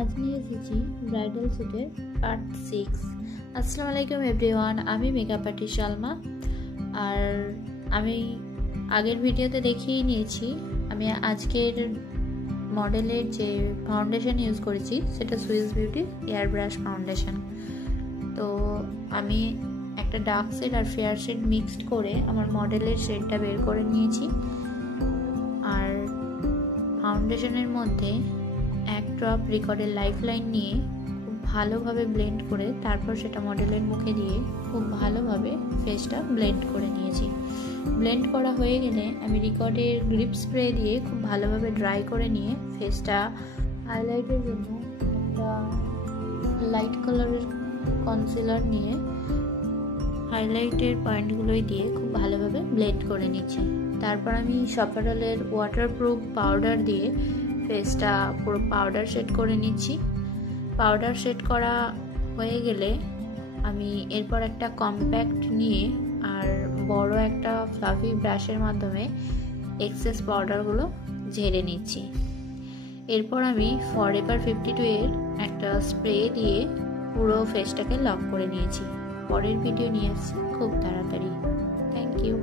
আজ নিয়ে এসেছি ব্রাইডাল স্যুটের পার্ট 6। আসসালামু আলাইকুম এভরিওয়ান, আমি মেকআপ আর্টিস্ট সালমা। আর আমি আগের ভিডিওতে দেখিয়ে নিয়েছি আমি আজকের মডেলের যে ফাউন্ডেশন ইউজ করেছি সেটা Swiss beauty air brush foundation. তো আমি একটা ডার্ক শেড আর ফেয়ার শেড মিক্সড করে আমার মডেলের শেডটা বের করে নিয়েছি। আর ফাউন্ডেশনের মধ্যে এক ড্রপ রিকর্ডের লাইফলাইন নিয়ে খুব ভালোভাবে ব্লেন্ড করে তারপর সেটা মডেলের মুখে দিয়ে খুব ভালোভাবে ফেসটা ব্লেন্ড করে নিয়েছি। ব্লেন্ড করা হয়ে গেলে আমি রিকর্ডের গ্রিপ স্প্রে দিয়ে খুব ভালোভাবে ড্রাই করে নিয়ে ফেসটা হাইলাইটের জন্য একটা লাইট কালারের কনসিলার নিয়ে হাইলাইটের পয়েন্টগুলোই দিয়ে খুব ভালোভাবে ব্লেন্ড করে নিচ্ছি। তারপর আমি সপারলের ওয়াটারপ্রুফ পাউডার দিয়ে ফেসটা পুরো পাউডার শেড করে নিচ্ছি। পাউডার শেড করা হয়ে গেলে আমি এরপর একটা কম্প্যাক্ট নিয়ে আর বড় একটা ফ্লাফি ব্রাশের মাধ্যমে এক্সেস পাউডারগুলো ঝেড়ে নিচ্ছি। এরপর আমি ফরএভার 52 এর একটা স্প্রে দিয়ে পুরো ফেসটাকে লক করে নিয়েছি। পরের ভিডিও নিয়ে আসছি খুব তাড়াতাড়ি। Thank you.